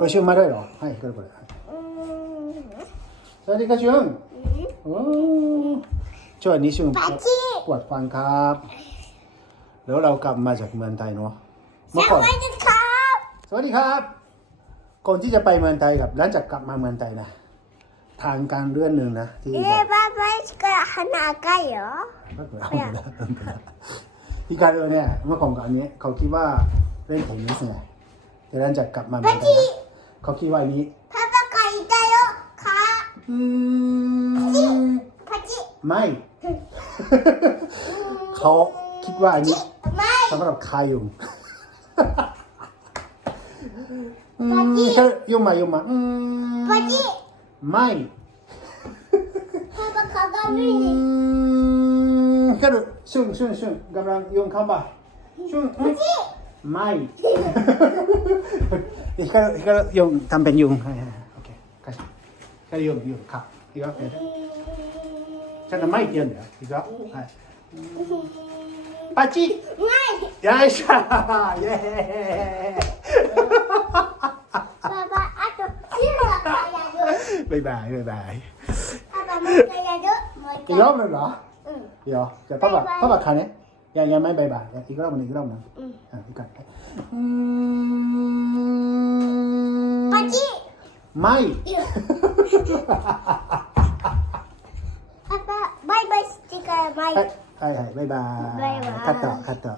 เออชึงมาด้วยเหรอให้ก็ได้อืมสวัสดีครับชึงโอ้ช่วงนี้ชึงปาจี้ปวดฟันครับ แล้วเรากลับมาจากเมืองไทยเนาะสเมื่อก่อนวัสดีครับสวัสดีครับก่อนที่จะไปเมืองไทยกับหลังจากกลับมาเมืองไทยนะทางการเรื่องหนึ่งนะที่เอ๊แบบบ้าบ้าสกัดหันหน้าใกล้เหรอที่การเรื่องเนี่ยเมื่อก่อนกับอันนี้เขาคิดว่าเล่นเทนนิสไงแต่หลังจากกลับมาเมืปาองไทยจี้นะ เขาคิดว่าอันนี้ パパがいたよか อืม パチ ไม่ เขาคิดว่าอันนี้ マイ สำหรับคายุงอืมแค่ยุ่งมายุ่งมาอืม パチ ไม่ パパ鏡 อื に มแค่ดูชุ่งชุ่งชุ่งกำลังยุ่งเข้ามาชุ่งอืม ไม่光光用短片用，OK，开始。光用用卡，いくよ。ちゃんと前って言うんだよ。いくよ。はい。パチッ。よいしょ。イエーイ。バイバイバイバイ。いくよ、メンバー。いいよ。じゃあパパ、パパ金。 ยังยังไม่บายบายอีกรอบหนึงอีกรอบหนึงอืม อะอีกก่อนอืม Pagi. ไม่ Apa? Bye bye sticker. ไอ้ Bye. ไอ้ไอ้บายบายบาย bye คัตต่อคัตต่อ